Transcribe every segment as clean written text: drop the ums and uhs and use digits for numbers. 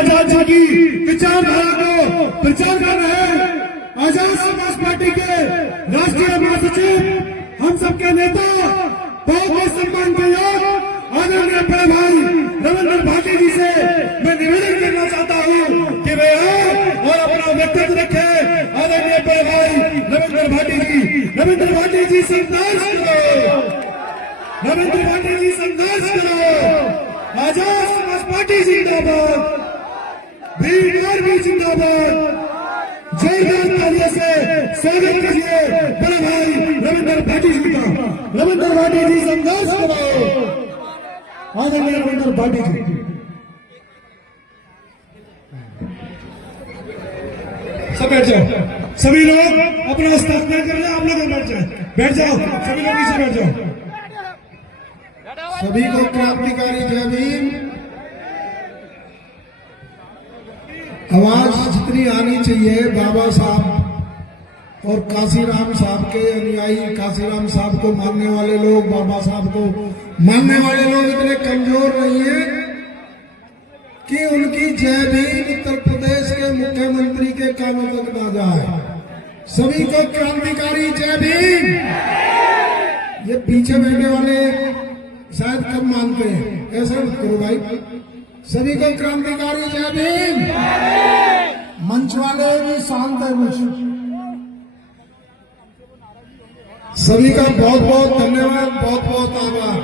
आजाद जी की विचारधारा को प्रचार कर रहे हैं। आजाद समाज पार्टी के राष्ट्रीय महासचिव, हम सबके नेता, बहुत सम्मान के योग आदरणीय बड़े भाई रविंद्र भाटी जी से मैं निवेदन करना चाहता हूँ कि वे आए और अपना वक्तव्य रखे। आदरणीय बड़े भाई रविंद्र भाटी जी, रविंद्र भाटी जी संघर्ष करो, रविंद्र भाटी जी संघर्ष करो। आजाद समाज पार्टी जिंदाबाद, भीड़ आर्मी जिंदाबाद। जोरदार तालियों से स्वागत कीजिए बड़े भाई रविंद्र भाटी जी का। रविंद्र भाटी जी संघर्ष करो। आदरणीय रविंद्र भाटी जी। सब बैठ जाओ, सभी लोग अपना स्थापना कर रहे, आप लोग बैठ जाओ, बैठ जाओ, सभी लोग नीचे बैठ जाओ। सभी को क्रांतिकारी जय भीम। आवाज जितनी आनी चाहिए बाबा साहब और काशीराम साहब के अनुयायी, काशीराम साहब को मानने वाले लोग, बाबा साहब को मानने वाले लोग इतने कमजोर नहीं है कि उनकी जय भीम उत्तर प्रदेश के मुख्यमंत्री के कानों तक ना जाए। सभी को क्रांतिकारी जय भीम। ये पीछे बैठने वाले शायद कम मानते हैं, ऐसा मत करो भाई। सभी को क्रांतिकारी जय भीम। मंच वाले भी शांत है कुछ। सभी का बहुत बहुत धन्यवाद, बहुत बहुत आभार।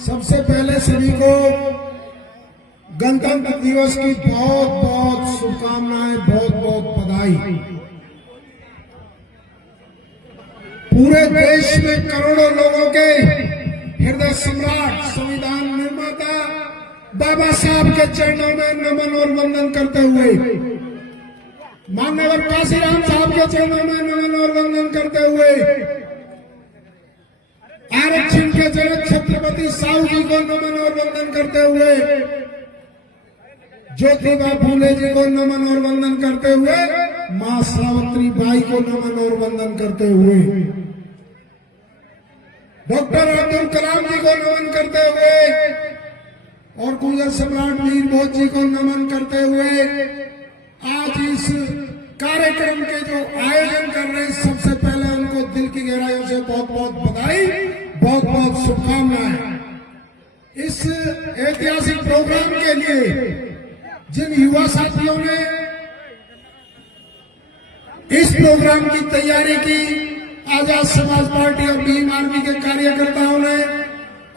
सबसे पहले सभी को गणतंत्र दिवस की बहुत बहुत शुभकामनाएं, बहुत बहुत बधाई। पूरे देश में करोड़ों लोगों के हृदय सम्राट, संविधान निर्माता बाबा साहब के चरणों में नमन और वंदन करते हुए, माननीय काशीराम साहब के चरणों में नमन और वंदन करते हुए, आरक्षण के जनक छत्रपति साहू जी को नमन और वंदन करते हुए, ज्योतिबा फूले जी को नमन और वंदन करते हुए, मां सावित्री बाई को नमन और वंदन करते हुए, डॉक्टर अब्दुल कलाम जी को नमन करते हुए और गुर्जर सम्राट वीर भोज जी को नमन करते हुए आज इस कार्यक्रम के जो आयोजन कर रहे हैं, सबसे पहले उनको दिल की गहराइयों से बहुत बहुत बधाई, बहुत बहुत शुभकामनाएं। इस ऐतिहासिक प्रोग्राम के लिए जिन युवा साथियों ने इस प्रोग्राम की तैयारी की, आजाद समाज पार्टी और भीम आर्मी के कार्यकर्ताओं ने,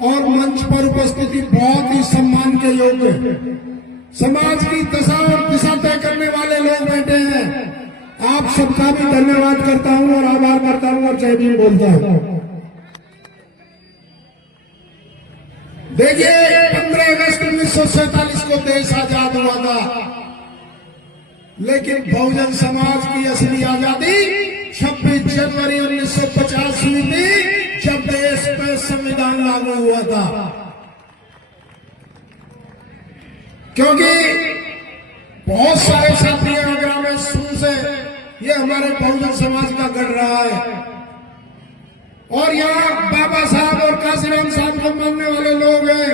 और मंच पर उपस्थिति बहुत ही सम्मान के योग्य, समाज की दशा और दिशा तय करने वाले लोग बैठे हैं। आप सबका भी धन्यवाद करता हूं और आभार करता हूं और जय भीम बोलता हूं। देखिए, 15 अगस्त 1947 को देश आजाद हुआ था, लेकिन बहुजन समाज की असली आजादी 26 जनवरी 1950 हुई थी, जब देश में संविधान लागू हुआ था। क्योंकि बहुत सारे साथी आगरा में शुरू से ये हमारे बहुजन समाज का गढ़ रहा है, और यहाँ बाबा साहब और काशीराम साहब को मानने वाले लोग हैं,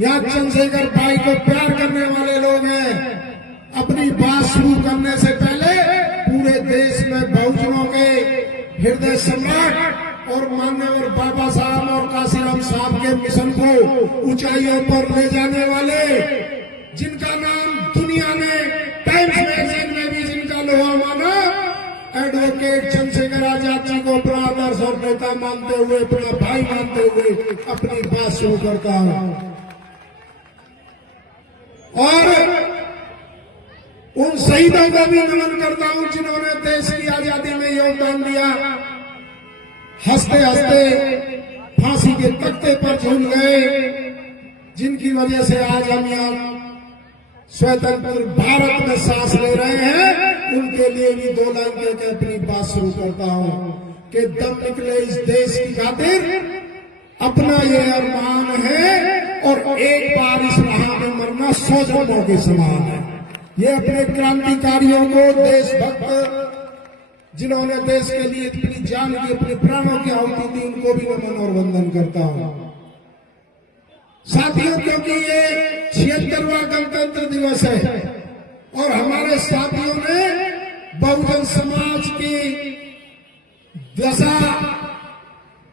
यहाँ चंद्रशेखर भाई को प्यार करने वाले लोग हैं। अपनी बात शुरू करने से पहले पूरे देश में बहुजनों के हृदय सम्राट और माननीय बाबा साहब और काशीराम साहब के मिशन को ऊंचाइयों पर ले जाने वाले, जिनका नाम दुनिया ने टाइम्स मैगजीन में भी जिनका लोहा माना, एडवोकेट चंद्रशेखर आजाद जी को अपना आदर्श और नेता मानते हुए, अपना भाई मानते हुए अपनी बात शुरू करता हूं। और उन शहीदों को भी नमन करता हूं जिन्होंने देश की आजादी में योगदान दिया। हंसते हंसते फांसी के तख्ते पर झूल गए, जिनकी वजह से आज हम यहाँ स्वतंत्र भारत में सांस ले रहे हैं। उनके लिए भी 2 लाइन कहकर अपनी बात शुरू करता हूं कि दम निकले इस देश की खातिर, अपना ये अरमान है, और एक बार इस राह में मरना 100 जन्मों के समान है। ये अपने क्रांतिकारियों को, देशभक्त जिन्होंने देश के लिए अपनी जान की, अपने प्राणों की आहुति दी, उनको भी नमन और वंदन करता हूं। साथियों, क्योंकि ये 76वां गणतंत्र दिवस है और हमारे साथियों ने बहुजन समाज की दशा,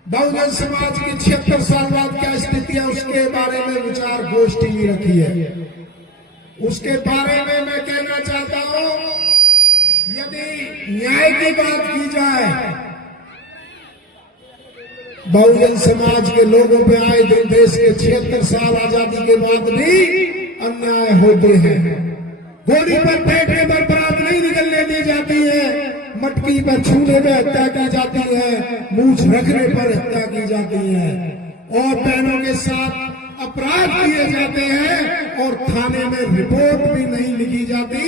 बहुजन समाज की 76 साल बाद क्या स्थिति है उसके बारे में विचार गोष्ठी भी रखी है। उसके बारे में मैं कहना चाहता हूं, यदि न्याय की बात की जाए, बहुजन समाज के लोगों पे आए दिन देश के 76 साल आजादी के बाद भी अन्याय होते हैं। घोड़ी पर बैठने पर बरात नहीं निकलने दी जाती है, मटकी पर छूने में हत्या की जाती है, मूछ रखने पर हत्या की जाती है और बहनों के साथ अपराध किए जाते हैं और थाने में रिपोर्ट भी नहीं लिखी जाती।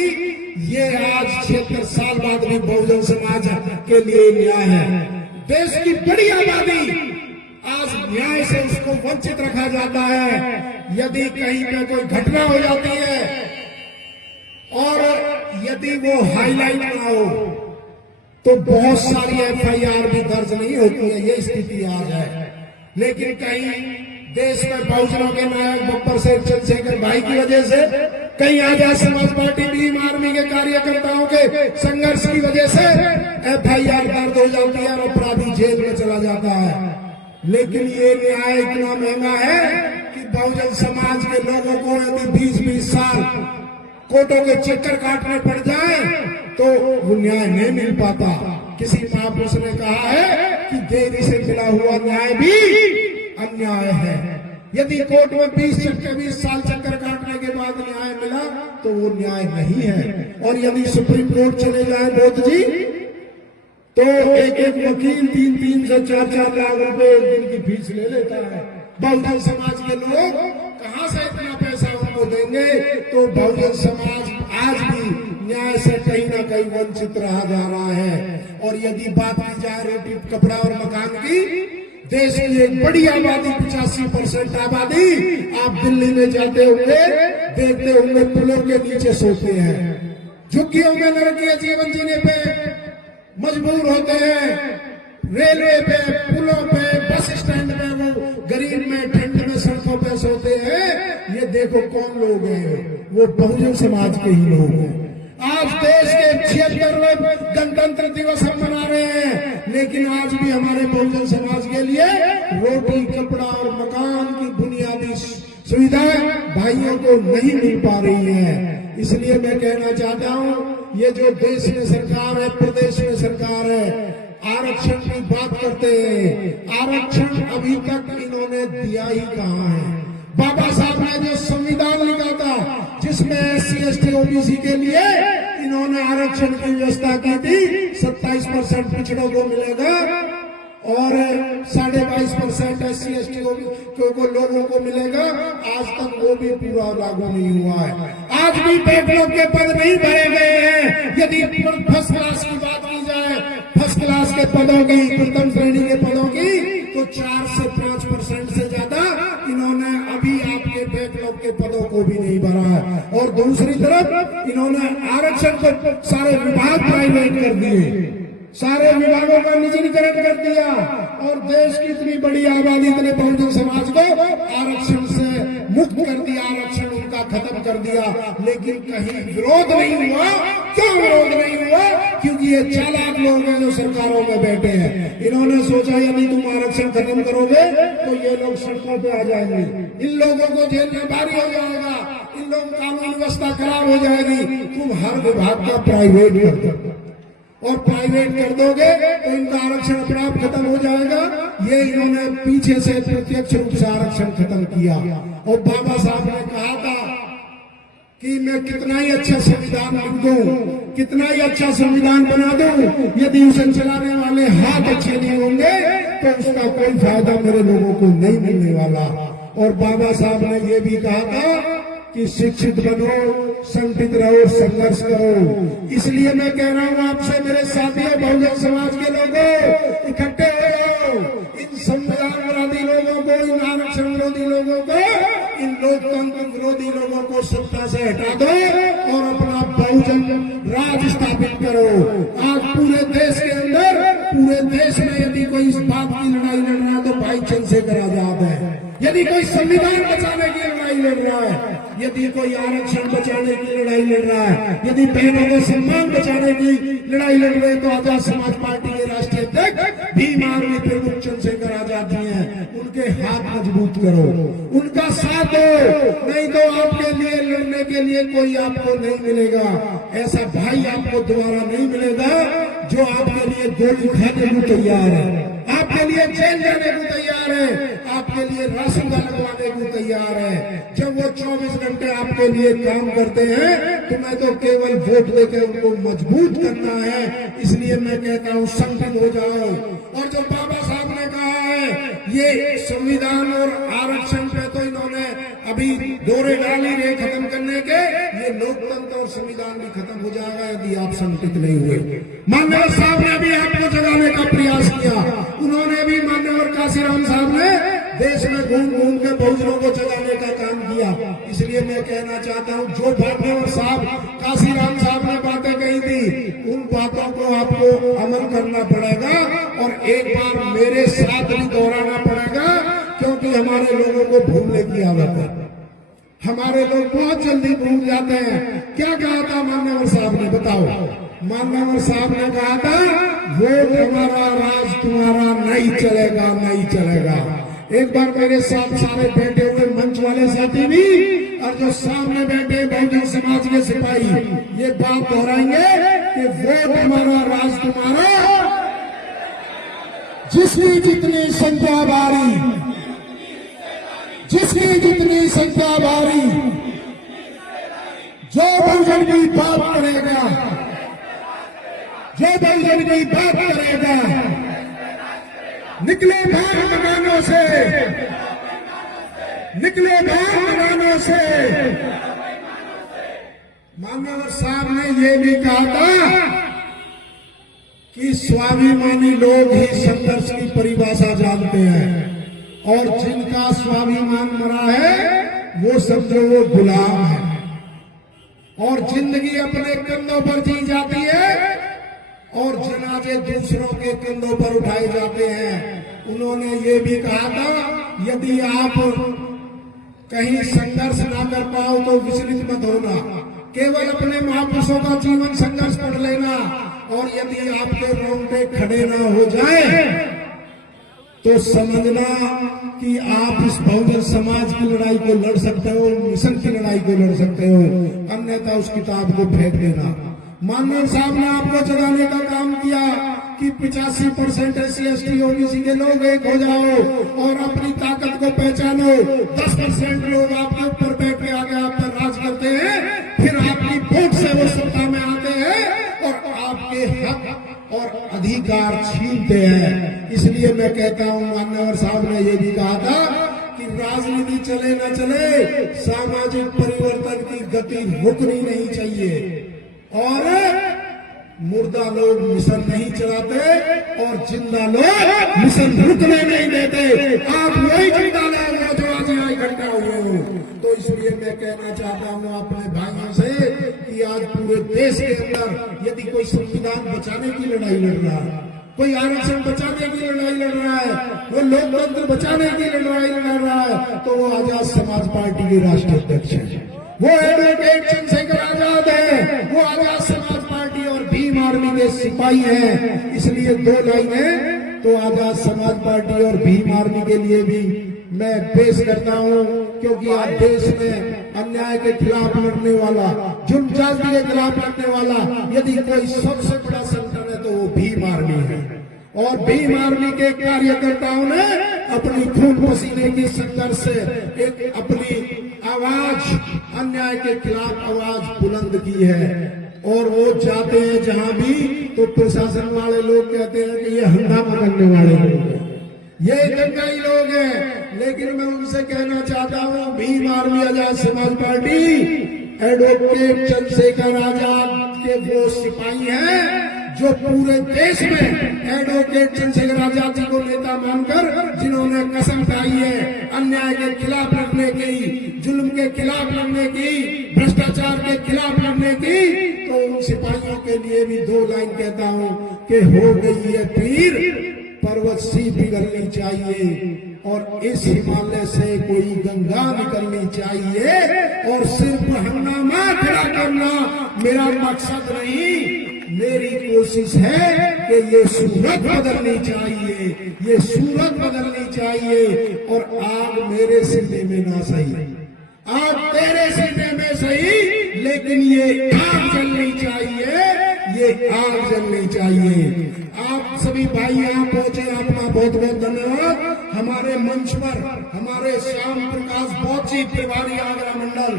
ये आज 76 साल बाद भी बहुजन समाज के लिए न्याय है। देश की बड़ी आबादी आज न्याय से उसको वंचित रखा जाता है। यदि कहीं पे कोई घटना हो जाती है और यदि वो हाईलाइट ना हो तो बहुत सारी एफआईआर भी दर्ज नहीं होती है। ये स्थिति आज है। लेकिन कहीं देश में बहुजनों के नायक बब्बर शेख चंद्रशेखर भाई की वजह से, कहीं आजाद समाज पार्टी भीम आर्मी के कार्यकर्ताओं के संघर्ष की वजह से एफआईआर दर्ज हो जाती है और अपराधी जेल में चला जाता है। लेकिन ये न्याय इतना महंगा है कि बहुजन समाज के लोगों को यदि 20-20 साल कोर्टों के चक्कर काटने पड़ जाए तो वो न्याय नहीं मिल पाता। किसी महापुरुष ने कहा है कि देरी से मिला हुआ न्याय भी अन्याय है। यदि कोर्ट में 20 साल चक्कर काटने के बाद न्याय मिला तो वो न्याय नहीं है। और यदि सुप्रीम कोर्ट चले जाए बोध जी तो एक वकील 3 से 4 लाख रुपए एक दिन की फीस ले लेता है। बहुजन समाज के लोग कहां से इतना पैसा उनको देंगे? तो बहुजन समाज आज भी न्याय से कहीं ना कहीं वंचित रहा जा रहा है। और यदि बात की जाए रोटी कपड़ा और मकान की, देश की एक बड़ी आबादी 85% आबादी आप दिल्ली में जाते हुए देखते होंगे पुलों के नीचे सोते हैं, झुग्गियों में नरकीय जीवन जीने पे मजबूर होते हैं, रेलवे पे, पुलों पे, बस स्टैंड पे वो गरीब में ठंड में सड़कों पे सोते हैं। ये देखो कौन लोग हैं, वो बहुजन समाज के ही लोग हैं। आज देश के 76वें गणतंत्र दिवस हम मना रहे हैं, लेकिन आज भी हमारे बहुजन समाज के लिए रोटी कपड़ा और मकान की बुनियादी सुविधाएं भाइयों को नहीं मिल पा रही है। इसलिए मैं कहना चाहता हूं, ये जो देश में सरकार है, प्रदेश में सरकार है, आरक्षण की बात करते हैं, आरक्षण अभी तक इन्होंने दिया ही कहां है। बाबा साहब ने जो संविधान लिखा था जिसमें SC ST OBC के लिए इन्होंने आरक्षण की व्यवस्था की थी, 27% पिछड़ों को मिलेगा और 22.5% SC ST को लोगों को मिलेगा। आज तक वो भी पूरा लागू नहीं हुआ है। आज भी बैकलॉग के पद नहीं भरे गए हैं। यदि फर्स्ट क्लास की बात की जाए, फर्स्ट क्लास के पदों की, प्रथम श्रेणी के पदों की, तो 4 से 5% से ज्यादा इन्होंने अभी आपके बैकलॉग के पदों को भी नहीं भरा है। और दूसरी तरफ इन्होंने आरक्षण को सारे विभाग प्राइवेट कर दिए, सारे विभागों का निजीकरण कर दिया और देश की इतनी बड़ी आबादी, इतने बहुजन समाज को आरक्षण से मुक्त कर दिया, आरक्षण उनका खत्म कर दिया। लेकिन कहीं विरोध नहीं हुआ। क्यों विरोध नहीं हुआ? क्योंकि ये चालाक लोग हैं जो सरकारों में बैठे हैं। इन्होंने सोचा यदि तुम आरक्षण खत्म करोगे तो ये लोग सड़कों पे आ जाएंगे, इन लोगों को जेल में भारी हो जाएगा, इन लोगों की कानून व्यवस्था खराब हो जाएगी। तुम हर विभाग का प्राइवेट कर दो और प्राइवेट कर दोगे तो इनका आरक्षण अपने आप खत्म हो जाएगा। ये इन्होंने पीछे से प्रत्यक्ष रूप से आरक्षण खत्म किया। और बाबा साहब ने कहा था कि मैं कितना ही अच्छा संविधान लिख दूं, कितना ही अच्छा संविधान बना दूं, यदि उसे चलाने वाले हाथ अच्छे नहीं होंगे तो उसका कोई फायदा मेरे लोगों को नहीं मिलने वाला। और बाबा साहब ने यह भी कहा था कि शिक्षित बनो, संगठित रहो, संघर्ष करो। इसलिए मैं कह रहा हूं आपसे, मेरे साथियों बहुजन समाज के लोगों, इकट्ठे हो जाओ। इन संविधान विरोधी लोगों को, इन आरक्षण विरोधी लोगों को, इन लोकतंत्र विरोधी लोगों को सत्ता से हटा दो और अपना बहुजन राज स्थापित करो। आज पूरे देश के अंदर, पूरे देश में यदि कोई इस बात की लड़ाई लड़ रहा है तो भाई चंद्रशेखर आजाद है। यदि कोई संविधान बचाने की लड़ाई लड़ रहा है, यदि कोई आरक्षण बचाने की लड़ाई लड़ रहा है, यदि बहनों के सम्मान बचाने की लड़ाई लड़ रहे तो आजाद समाज पार्टी के राष्ट्रीय अध्यक्ष भीम आर्मी प्रमुख चंद्रशेखर आजाद जी हैं, उनके हाथ मजबूत करो, उनका साथ दो, नहीं तो आपके लिए लड़ने के लिए कोई आपको नहीं मिलेगा। ऐसा भाई आपको दोबारा नहीं मिलेगा जो आपके लिए गोली खाने को तैयार है, आपके लिए जेल जाने को तैयार है, आपके लिए राशन लगवाने को तैयार है। जब वो 24 घंटे आपके लिए काम करते हैं तो मैं तो केवल वोट देकर उनको मजबूत करना है। इसलिए मैं कहता हूँ संगठित हो जाओ। और जो बाबा साहब ने कहा है ये संविधान और आरक्षण पे तो इन्होंने अभी दौरे डाल ही रहे खत्म करने के, ये लोकतंत्र और संविधान भी खत्म हो जाएगा यदि आप संगठित नहीं हुए। मान्यवर साहब ने भी आपको जगाने का प्रयास किया, उन्होंने भी मान्यवर काशीराम साहब ने देश में घूम घूम के बहुजनों को जगाने का काम किया। इसलिए मैं कहना चाहता हूं जो मान्यवर साहब काशीराम साहब ने बातें कही थी उन बातों को आपको अमल करना पड़ेगा और एक बार मेरे साथ भी दोहराना पड़ेगा, क्योंकि हमारे लोगों को भूलने की आदत है। हमारे लोग बहुत जल्दी भूल जाते हैं। क्या कहा था मान्यवर साहब ने, बताओ। मान्यवर साहब ने कहा था वोट हमारा राज तुम्हारा नहीं चलेगा, नहीं चलेगा। एक बार मेरे साथ सारे बैठे हुए मंच वाले साथी भी और जो सामने बैठे बहुजन समाज के सिपाही ये बात दोहराएंगे कि वोट हमारा राज तुम्हारा, जिसकी जितनी संख्या बारी, जिसकी जितनी संख्या बारी, जो बहुजन की बात करेगा, जो बहुजन की बात करेगा, निकले बाहर मैदानों से, निकले बाहर मैदानों से। मान्यवर साहब ने यह भी कहा था कि स्वाभिमानी लोग ही संघर्ष की परिभाषा जानते हैं और जिनका स्वाभिमान मरा है वो समझो वो गुलाम है और जिंदगी अपने कंधों पर जी जाती है और जनाजे दूसरों के कंधों पर उठाए जाते हैं। उन्होंने ये भी कहा था यदि आप कहीं संघर्ष ना कर पाओ तो विचलित मत होना, केवल अपने महापुरुषों का जीवन संघर्ष पढ़ लेना और यदि आपके रोंगटे खड़े ना हो जाए तो समझना कि आप इस बहुजन समाज की लड़ाई को लड़ सकते हो, मिशन की लड़ाई को लड़ सकते हो, अन्यथा उस किताब को फेंक देना। माननीय साहब ने आपको जगाने का काम किया कि 85% SC/ST OBC के लोग एक हो जाओ और अपनी ताकत को पहचानो। 10% लोग आपके ऊपर बैठ के आगे आप पर राज करते हैं, फिर आपकी वोट से वो सत्ता में आते हैं और आपके हक और अधिकार छीनते हैं। इसलिए मैं कहता हूं मान्यवर साहब ने ये भी कहा था कि राजनीति चले न चले, सामाजिक परिवर्तन की गति रुकनी नहीं चाहिए और मुर्दा लोग मिशन नहीं चलाते और जिंदा लोग मिशन रुकने नहीं देते। आप वही जिंदा लोग हो जो आज यहाँ इकट्ठा हुए हो। तो इसलिए मैं कहना चाहता हूँ अपने भाइयों से कि आज पूरे देश के अंदर यदि कोई संविधान बचाने की लड़ाई लड़ रहा है, कोई आरक्षण बचाने की लड़ाई लड़ रहा है, वो लोकतंत्र बचाने की लड़ाई लड़ रहा है, तो वो आजाद समाज पार्टी के राष्ट्रीय अध्यक्ष है, वो एडवोकेट चंद्रशेखर आजाद है, वो आजाद समाज पार्टी और भीम आर्मी के सिपाही हैं। इसलिए दो लाइनें तो आजाद समाज पार्टी और भीम आर्मी के लिए भी मैं पेश करता हूं, क्योंकि आज देश में अन्याय के खिलाफ लड़ने वाला, जुल्म जाति के खिलाफ लड़ने वाला यदि कोई सबसे बड़ा संगठन है तो वो भीम आर्मी है। और भीम आर्मी के कार्यकर्ताओं ने अपनी खून पसीने की संघर्ष से एक अपनी आवाज, अन्याय के खिलाफ आवाज बुलंद की है और वो जाते हैं जहां भी तो प्रशासन वाले लोग कहते हैं कि ये हंगामा करने वाले लोग हैं, ये दंगाई लोग हैं। लेकिन मैं उनसे कहना चाहता हूं Bhim army Azad Samaj party advocate Chandrashekhar Azad के वो सिपाही हैं जो पूरे देश में एडवोकेट चंद्रशेखर आजाद जी को नेता मानकर जिन्होंने कसम खाई है अन्याय के खिलाफ लड़ने की, जुल्म के खिलाफ लड़ने की, भ्रष्टाचार के खिलाफ लड़ने की, तो उन सिपाहियों के लिए भी दो लाइन कहता हूं कि हो गई है पीर पर्वत सी पिघलनी चाहिए और इस हिमालय से कोई गंगा निकलनी चाहिए और मकसद नहीं, मेरी कोशिश है कि ये सूरत बदलनी चाहिए, ये सूरत बदलनी चाहिए। और आग मेरे सीने में ना सही, आग तेरे सीने में सही, लेकिन ये आग जलनी चाहिए, ये आग जलनी चाहिए। आप सभी भाई यहाँ पहुंचे, आपका बहुत बहुत धन्यवाद। हमारे मंच पर हमारे श्याम प्रकाश बौद्ध प्रभारी आगरा मंडल,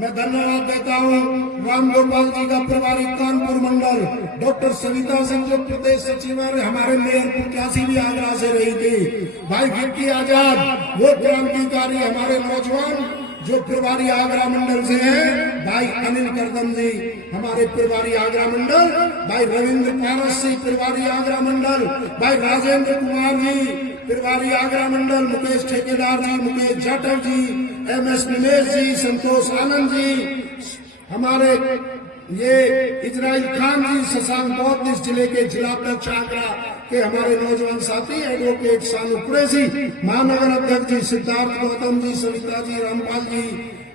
मैं धन्यवाद देता हूँ। राम गोपाल जी का प्रभारी कानपुर मंडल, डॉक्टर सविता सिंह जो प्रदेश सचिव है, हमारे मेयर प्रत्याशी भी आगरा से रही थी, भाई विक्की आजाद वो क्रांतिकारी हमारे नौजवान जो प्रभारी आगरा मंडल से हैं, भाई अनिल करदम जी हमारे प्रभारी आगरा मंडल, भाई रविंद्र पारस जी प्रभारी आगरा मंडल, भाई राजेंद्र कुमार जी प्रभारी आगरा मंडल, मुकेश ठेकेदार जी, मुकेश जाटव जी, MS निमेश जी, संतोष आनंद जी, हमारे ये इजराइल खान जी, शशांक बौद्ध इस जिले के जिलाध्यक्ष आगरा के हमारे नौजवान साथी एडवोकेट सानू कुरैशी, महानगर अध्यक्ष जी सिद्धार्थ गौतम जी, सविता जी, रामपाल जी,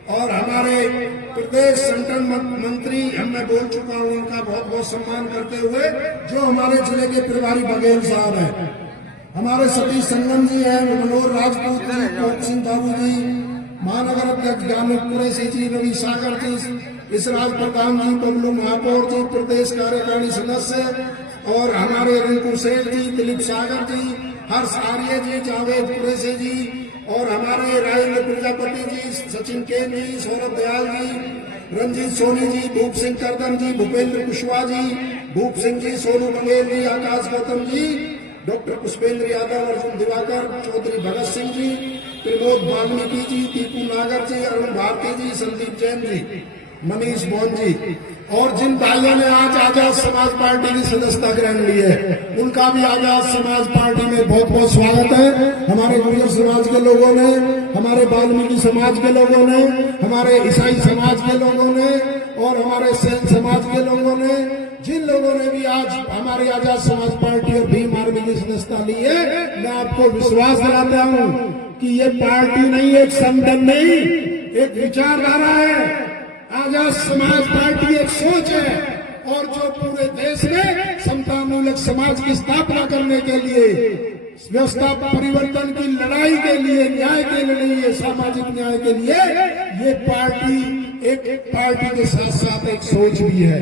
और हमारे प्रदेश संगठन मंत्री मैं बोल चुका हूँ, उनका बहुत बहुत सम्मान करते हुए जो हमारे जिले के प्रभारी बघेल साहब हैं, हमारे सतीश संगम जी हैं, मनोहर राजपूत जी, मोहन सिंह बाबू जी, महानगर अध्यक्ष ज्ञानू कुरैशी जी, रवि सागर जी, इसराज प्रधान जी, बबलू महापौर जी, प्रदेश कार्यकारिणी सदस्य, और हमारे रिंकू सेठ जी, दिलीप सागर जी, हर्ष आर्य जी, जावेद कुरैशी जी, और हमारे राजेंद्र प्रजापति जी, सचिन केन जी, सौरभ दयाल जी, रंजीत सोनी जी, भूप सिंह करदम जी, भूपेंद्र कुशवाहा जी, भूप सिंह जी, सोनू बघेल जी, आकाश गौतम जी, डॉक्टर पुष्पेंद्र यादव, अर्जुन दिवाकर, चौधरी भगत सिंह जी, प्रमोद वाल्मीकि जी, दीपू नागर जी, अरुण भारती जी, संदीप जैन जी, मनीष मोहन जी, और जिन भाइयों ने आज आजाद समाज पार्टी की सदस्यता ग्रहण ली है, उनका भी आजाद समाज पार्टी में बहुत बहुत स्वागत है। हमारे गुर्जर समाज के लोगों ने, हमारे वाल्मीकि समाज के लोगों ने, हमारे ईसाई समाज के लोगों ने, और हमारे सैन समाज के लोगों ने, जिन लोगों ने भी आज हमारी आजाद समाज पार्टी और भीम आर्मी की सदस्यता ली है, मैं आपको विश्वास दिलाता हूँ कि ये पार्टी नहीं, एक संगठन नहीं, एक विचारधारा है। आजाद समाज पार्टी एक सोच है, और जो पूरे देश में समतामूलक समाज की स्थापना करने के लिए, व्यवस्था परिवर्तन की लड़ाई के लिए, न्याय के लिए, सामाजिक न्याय के लिए, ये पार्टी एक पार्टी के साथ साथ एक सोच भी है।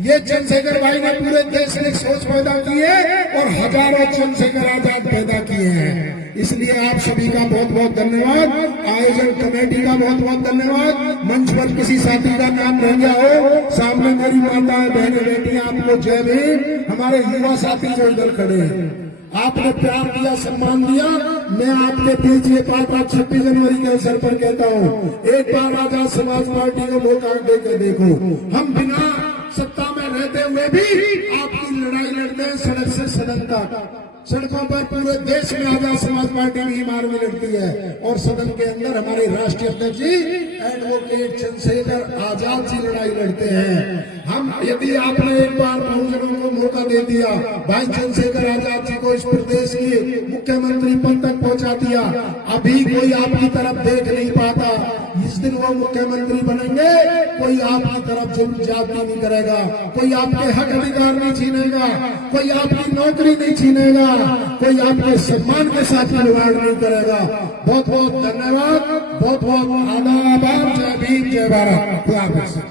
ये चंद्रशेखर भाई ने पूरे देश में एक सोच पैदा की है, और हजारों चंद्रशेखर आजाद पैदा किए हैं। इसलिए आप सभी का बहुत बहुत धन्यवाद, आयोजन कमेटी का बहुत बहुत धन्यवाद। मंच पर किसी साथी का नाम रह गया हो, सामने मेरी माताएं बहनें बेटियां, आपको जय भीम। हमारे युवा साथी जो इधर खड़े हैं, आपने प्यार दिया, सम्मान दिया, मैं आपके बीच ये बात आज 26 जनवरी के अवसर पर कहता हूँ, एक बार आजाद समाज पार्टी को मौका देकर देखो। हम बिना सत्ता में रहते हुए भी आपकी लड़ाई लड़ते हैं, सड़क से सदन तक। सड़कों पर पूरे देश में आजाद समाज पार्टी भीम आर्मी लड़ती है, और सदन के अंदर हमारे राष्ट्रीय अध्यक्ष जी एडवोकेट चंद्रशेखर आजाद जी लड़ाई लड़ते हैं। हम यदि आपने एक बार बहुजनों को मौका दे दिया, भाई चंद्रशेखर आजाद जी को इस प्रदेश के मुख्यमंत्री पद तक पहुंचा दिया, अभी कोई आपकी तरफ देख नहीं पाता। जिस दिन वो मुख्यमंत्री बनेंगे, कोई आपकी तरफ जाति नहीं करेगा, कोई आपके हक अधिकार नहीं छीनेगा, कोई आपकी नौकरी नहीं छीनेगा, कोई आपके सम्मान के साथ खिलवाड़ नहीं करेगा। बहुत बहुत धन्यवाद, बहुत बहुत आभार। जय भीम, जय भारत। खुदा हाफिज।